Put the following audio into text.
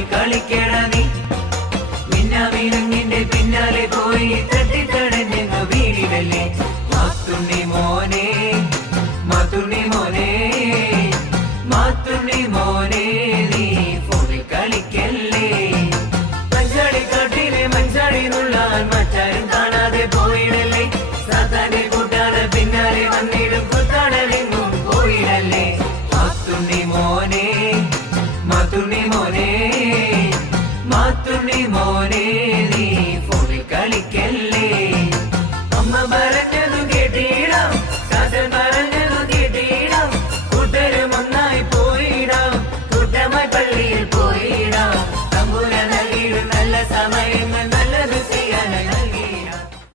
ഫോണിൽ കളിക്കട നീ. മിന്നാമിനങ്ങിന്റെ പിന്നാലെ പോയി തട്ടിത്തടഞ്ഞെങ്ങ വീടിലല്ലേ. മാത്തുണ്ണി മോനെ മാത്തുണ്ണി മോനെ മാത്തുണ്ണി മോനെ നീ ഫോണിൽ കളിക്കല്ലേ. മഞ്ചാടി കാട്ടിലെ മഞ്ചാടി നുള്ളാൻ മറ്റാരും കാണാതെ പോയിടല്ലേ. സാത്താന്റെ കൂട്ടാണ് പിന്നാലെ വന്നിടും കുത്താടലെങ്ങും പോയിടല്ലേ. മാത്തുണ്ണി മോനെ മാത്തുണ്ണി മോനെ മാത്തുണ്ണി മോനെ നീ ഫോണിൽ കളിക്കല്ലേ. അമ്മ പറഞ്ഞ